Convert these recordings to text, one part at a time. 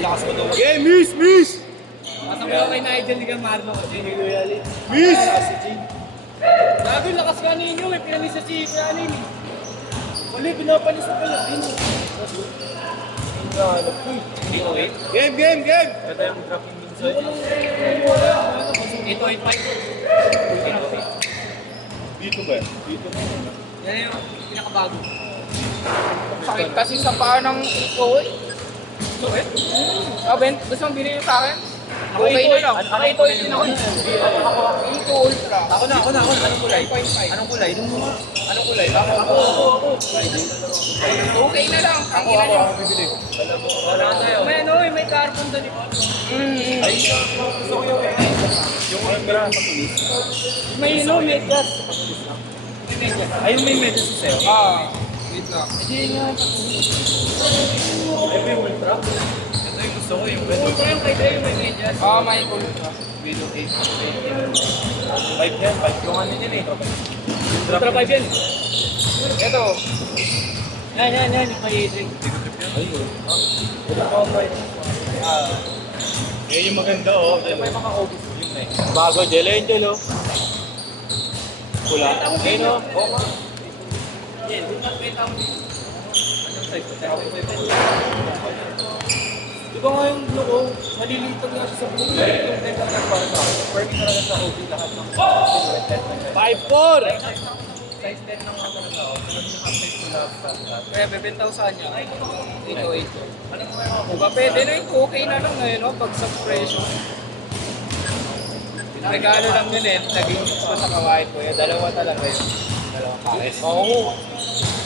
lakas mo daw. Game, miss! Pasok ko kay Nigel Liga Marno kasi. Miss! Grabe, lakas ka ninyo. May pinamis sa si Kuya Alin. Uli, pinapalis sa pala. Game! Ito yung dropping minsan. Ito, 8-5. Dito ba? Dito ba? Yan yung pinakabago. Sakit kasi sa paa ng iko eh. Ben, gusto mong bilhin sa akin? Okay na lang. Ito din ako. Ito Ultra. Ako na. Anong kulay? 5.5. Anong kulay? Anong kulay? Ako. Okay na lang. Ang ina niyo. Bibili. Wala tayo. May ano, may carbon doon. Ay, gusto ko yung Ultra sa pulis. May ano, may gas. Ay, yung may medicine sa'yo? Wait lang. Hindi nga. Ay, may Ultra? Ito yung gusto ko, yung Ultra yung kay Dre, yung may medyas. May Ultra. Below 8. 5 yan, 5 yung ano yan eh. Ultra 5 yan. Ito. Yan, yung kay Dre. Ayun. Eh, yung maganda oh. May maka-obis yun na eh. Bago, Gel Angel oh. Pula. Ayun o. Yan, yung nakita mo dito. Anong size? Di ba nga yung blue ko, malilitag nga siya sa blue. Yung teka na para sa akin. Pwede talaga sa OB lahat ng silhouette. 5'4". Size 10 lang ako talaga ako. Pero yung half-size ko lang sa lahat. Kaya bebenta ko saan niya. Ito. Ano mo yung Diba pwede na yung okay na lang ngayon, no? Pag sa presyo. Regalo lang yun eh. Naging ko sa kawain ko. Yung dalawa talaga yun. Dalawang pares. Oo.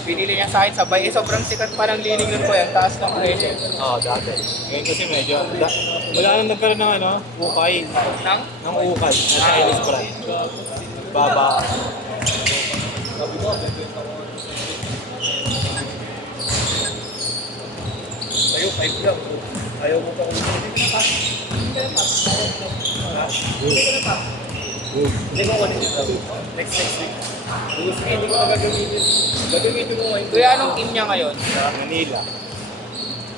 Binili niya sa akin sabay. Sobrang sikat pa ng lining nun ko yan. Taas ng presyo. Oo, dati. Ngayon kasi medyo, wala nang nagkaroon ng ano, ukay. Nang? Ng ukay. Na Chinese brand. Baba. sa'yo, 5 lang. Ayaw mo pa ulit. Hindi ko kunin ito. Next week. Hindi ko magagamitin. Gagamitin mo ngayon. Kuya, anong team niya ngayon? Manila.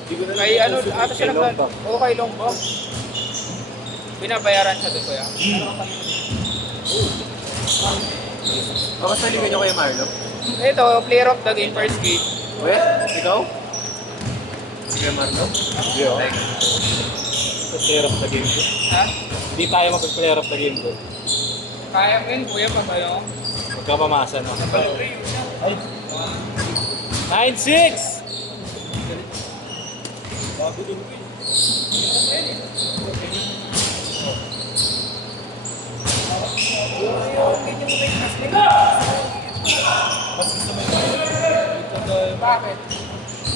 Hindi ko na Kay ano, ata siya Kay naglan. Longbang. Oo, kay Longbang. Binabayaran siya doon, kuya. Baka liga niyo kay Marlo. Ito, player of the game, first game. Uwe, ikaw? Kay Marlo? Hindi oh. Sa player of the game ko. Ha? Hindi tayo mag-player of the game ko. Kaya mo yun, kuya, pag ano? Magkapamasa no. Ay. 9-6! Bago din ko eh. Mas gusto mo yung Bakit?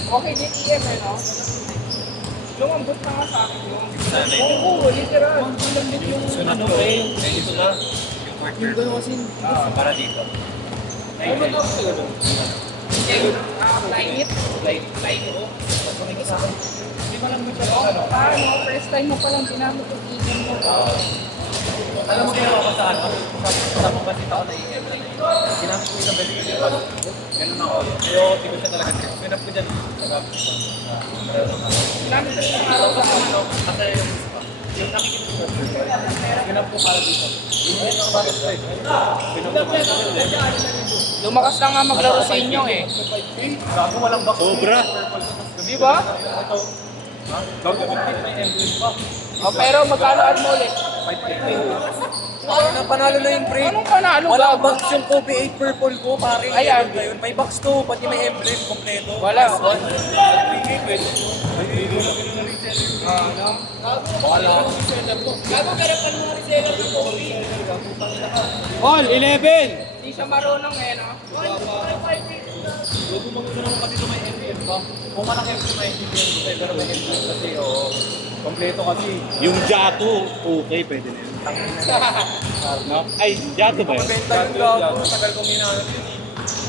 Okay din EM eh, no? Lumambot na nga sa akin yung... Oo, literal. yung ano eh, ito na. Yung gano'n kasi, para dito. Ay, ba ito sa gano'n? Line it? Line ko. Tapos may isa ka. Hindi mo lang gusto ko ano. Paano? First time mo palang ginamit yung EM mo. Alam mo ginawa ko sa ano? Sa pagpasit ako na EM. Ginamit ko yung balik ko. Ganun ako. Pero hindi ko siya talaga trip. Pinap ko dyan. Nagamit ko. Ginamit ko yung araw ka. Kasi yung nakikita ko. Ginamit ko para dito. Hindi ko bakit ko eh. Pinap ko. Lumakas na nga maglaro sa inyo eh. Gago walang box. Sobra. Di ba? Ito. Gago may emblem pa. Pero magkano mo ulit? Panalo na yung break. Anong panalo? Walang Gago? box yung Kobe 8 purple ko, pare. Ayan. Ngayon. May box to, pati may emblem kompleto. Wala. All, 11! Hindi siya marunong eh, no? Huwag mo naman kasi ito may emblem pa. Kung malaki yung may emblem ko, pero may emblem kasi, kompleto kasi. Yung Jato, okay, pwede na yun. No? Ay, Jato ba yun? Benta yung gago, matagal kong hinahanap yun eh.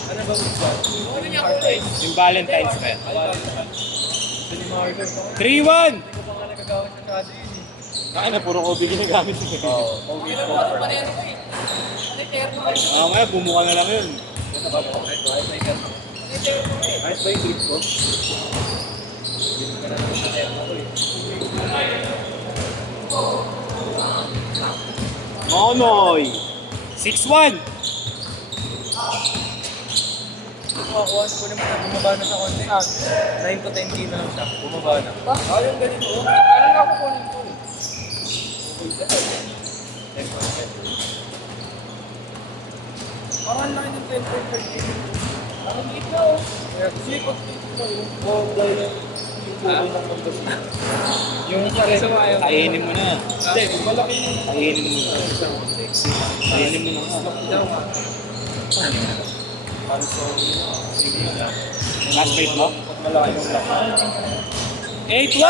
Ano ba gusto? Ano niya kulay? Yung Valentine's pa yun. Ito ni Marlon. 3-1! Hindi ko pa nga nagagamit sa kasi yun eh. Kaya na, puro Kobe ginagamit mo. Oo, Kobe 8 purple. Kaya bumuka na lang yun. Ayos ba yung grip ko? Grip ka na lang sa termo ko eh. Nonoy. 6-1. Kuha ko naman na bumaba na sa konti. 9 to 10k na lang siya. Bumaba na. Yung ganito. Ano nga kukunin ko? Parang ang laki ng 10.5k. Ang liit na oh. Kasi pag dahil Yung pares mo ayaw. Kainin mo na. Hindi, malaki yung Kainin mo na. Kainin mo na. Classmate mo? malaki yung laki. 8-1.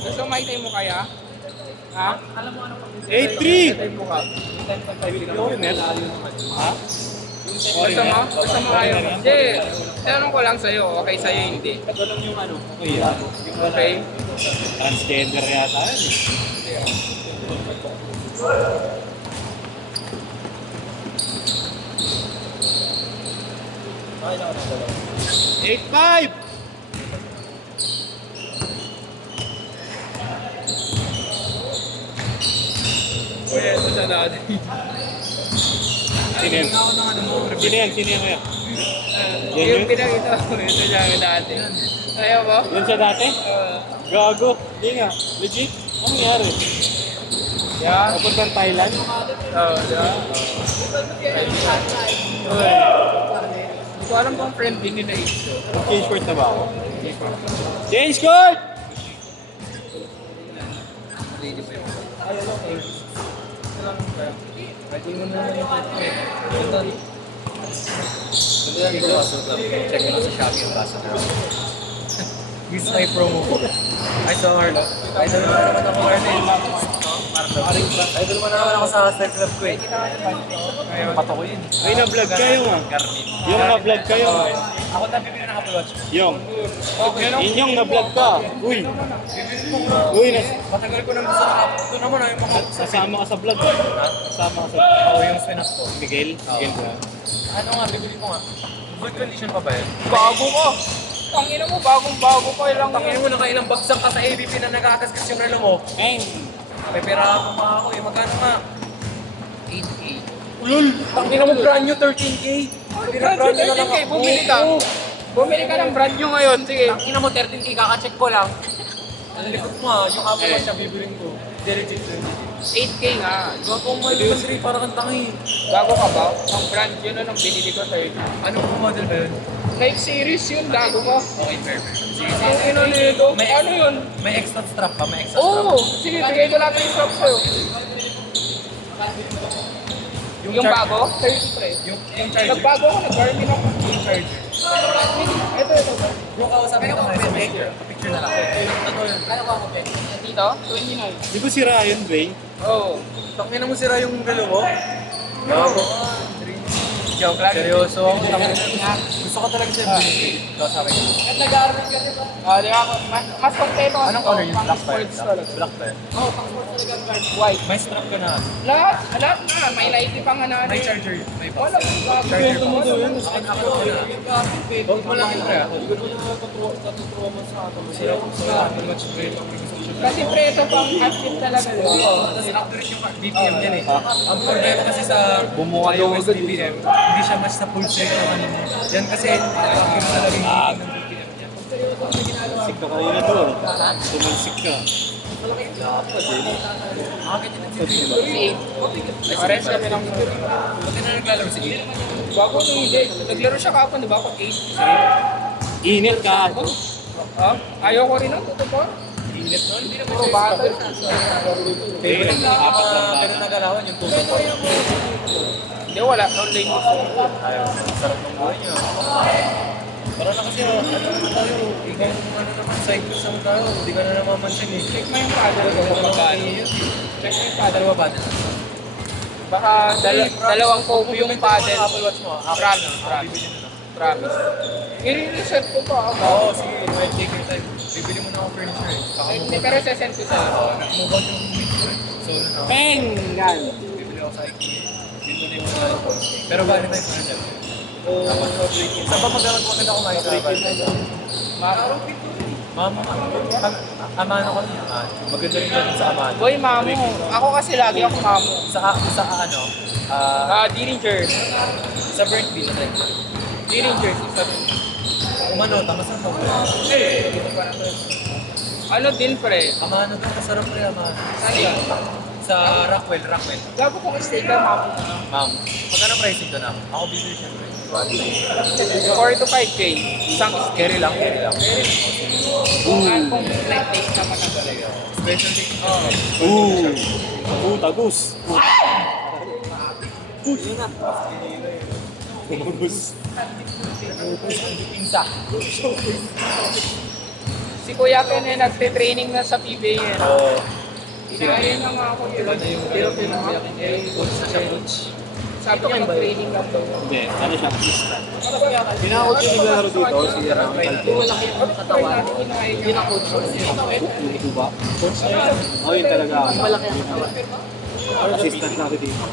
Gusto maitay mo kaya? Ha? 8-3. Time mo ka. 10.5k na. Ha? Gusto mo? Gusto mo ayaw? Hindi. Tanong ko lang sa'yo. Okay sa'yo hindi. Ito lang yung ano. Uy, ah. Okay? Transgender yata yan eh. Okay lang ako ng dalawa. 8-5. Uy, ito siya natin. Sino yan? Sino yan? Sino yan kaya? Yan Yung yun? pinakita ko, ito siya dati. Ayaw mo? Yan siya dati? Gago. Hindi nga. Legit? Ano nangyari? Yeah. Napuntang Thailand? Oo, diba? Hindi ko alam kung friend din nila ito. Change court na ba ako? Change court! Pwede mo na yung ito. Check mo na sa Shopee yung kaso na. Use my promo code. Ay, so Arlo. Idol mo na naman ako, Arlo. Idol mo na naman ako sa Hustle Club ko eh. Pato ko yun. Ay, na-vlog kayo nga. Yung na-vlog kayo. Ako na bibili ng Apple Watch. Yung. Inyong na-vlog ka. Uy. Uy, Matagal ko nang gusto ng Apple. Ito naman yung mga... sasama ka sa vlog. Sasama ka sa Oo, yung swinap ko. Miguel. Miguel ba? Ano nga, bibili ko nga. Good condition pa ba yun? Bago ko! Tangina mo, bagong-bago ko lang Tangin mo, nakailang bagsak ka sa ABP na nagkakaskas yung relo mo. Bang! May pera pa pa ako eh. Magkano nga? 8K. Ulul! Tangin mo, brand new 13K. Brand new 13K, bumili ka. Bumili ka ng brand new ngayon, sige. Tangin mo, 13K, kaka-check ko lang. Ang likot mo ah, yung Apple Watch siya bibiling ko. Hindi legit yun. 8K nga. Gago mo yung country, parang kang tangi. Gago ka ba? Ang brand yun na nang binili ko sa'yo. Anong model ba yun? Like series yun, gago ka. Okay, fair. Sige, Ang ino nito. Ano yun? May extra strap pa, may extra strap. Oo! Sige, bigay ko lang yung shop sa'yo. Yung bago? 30 pre. Yung charger. Nagbago ako, nag-Garmin ako. Yung charger. Ito. Yung kausapin ko na picture na lang. Ano yun? Ano ko ako, Ben? Dito? 29. Di ba si Ryan, Bay? Oo. Tangin mo sira yung relo mo? Gago. Joke lang. Seryoso? Gusto ko talaga siya bilhin. Sabi ko. At nag-aaral ka diba? Di ba? Mas kompleto. Anong color yung pang black ba? sports talaga. Black ba? Oo, pang sports talaga ang guard. White. May strap ka na. Lahat na. May lighty pang ano. May charger. May box. Wala kang gago. Charger pa. Wala. Huwag mo lang ito kaya. Kasi pre, ito pang active talaga. Tapos accurate yung BPM yan eh. Ang problema kasi sa iOS BPM, hindi siya match sa full strength na kanina. Yan kasi accurate talaga yung BPM ng BPM niya. Sik ka kanina doon. Tumansik ka. Bakit yun ang CPU? Pares kami lang. Ba't na naglalaro si Ian? Bago nung hindi. Naglaro siya kahapon, di ba? Pag 8. Init ka. Ayaw ko rin ang totoo. Init nun? Hindi naman Puro siya bata. Ayun, apat lang ba? Pero nagalawan yung tubo ko. Hindi, wala. Non-lane gusto. Ayaw, sarap ng buhay niya. Para na kasi, ano naman tayo, ikaw ano naman, cyclist naman tayo, hindi ka na namamansin eh. Check mo yung paddle ko kung magkano. Check mo yung paddle. Dalawa ba din? Baka dalawang kobo yung paddle. Apple Watch mo, Promise. Promise. I-reset ko pa ako. Oo, sige, may take your time. Bibili mo na ako furniture eh. Hindi, pero sesend ko sa'yo. Nag-move out yung meet ko eh. So, na Bang! Yan. bibili ako sa IKEA. Yun na yung mga ko. Pero Valentine's na dyan. Saan ba maganda kumain sa Valentine's? Marang pito. Mama, Amano ko niya. Maganda rin yun sa Amano. Boy, mamo. Ako kasi lagi ako mamo. Sa ano? Dillinger. Sa burnt beef. Dillinger. Umano, tamas na to. Ano din pre? Amano daw, masarap rin Amano. Saan yan? Sa Rockwell. Gago kong steak ka mamo. Ma'am, magkano pricing ko na? Ako bibili syempre. 4 to 5K. Isang steak. Carry lang. Kung flat taste naman ang galayo. Special take. Tagus. Tagus. Pinsa. Si Kuya Ken eh, nagte-training na sa PBA eh. Oo. Inayin na nga ako yun. Pero coach na siya, coach. Sabi niya mag-training lang daw. Hindi, ano siya? Pinakot yung naglalaro dito, si Calvin. Malaki ang katawan. Hindi na coach. Yung ito ba? Oo, yun talaga. Malaki ang katawan. Assistant natin dito.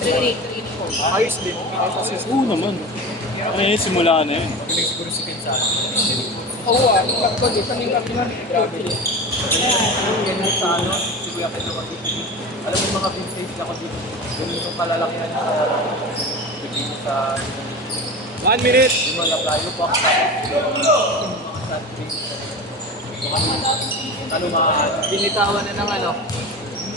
Training ko. Ayos din. Oo naman. Ano yun, simula na yun. Galing siguro si Pinsa. Oo nung nag-code eh. Kami grabe. Ganyan sa ano, si Kuya Pedro Cavite. Alam mo yung mga vintage ako dito. Ganyan yung kalalakihan niya sa 1 minute! yung mga playo po. Ano mga Binitawan na ng ano.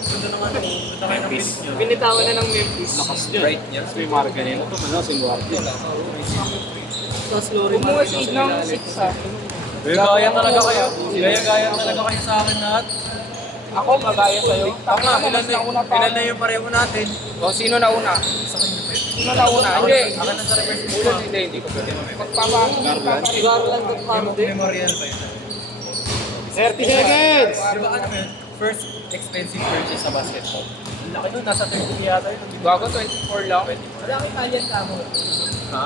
sunod ng ano, punta kayo ng Memphis. Philippines nyo. Binitawan na ng Memphis. Lakas yun. Right niya. May marka nila ito. Ano, si Duarte. Umuwasid ng 6 ha. Gaya talaga kayo. Gaya talaga kayo sa akin lahat. Ako magaya sa'yo. Tama mo, mas nauna pa. Ilan na yung pareho natin? O, sino nauna? Sa kanya pa. Sino nauna? Hindi. Akin na sa reverse mo. Hindi ko pwede. Garland of Camden. Memorial ba yun? 30 seconds! Di ba ano yun? First expensive purchase sa basketball. Ang laki nun, nasa 30 yata yun. Bago 24 lang. Malaki kalyan ka mo. Ha?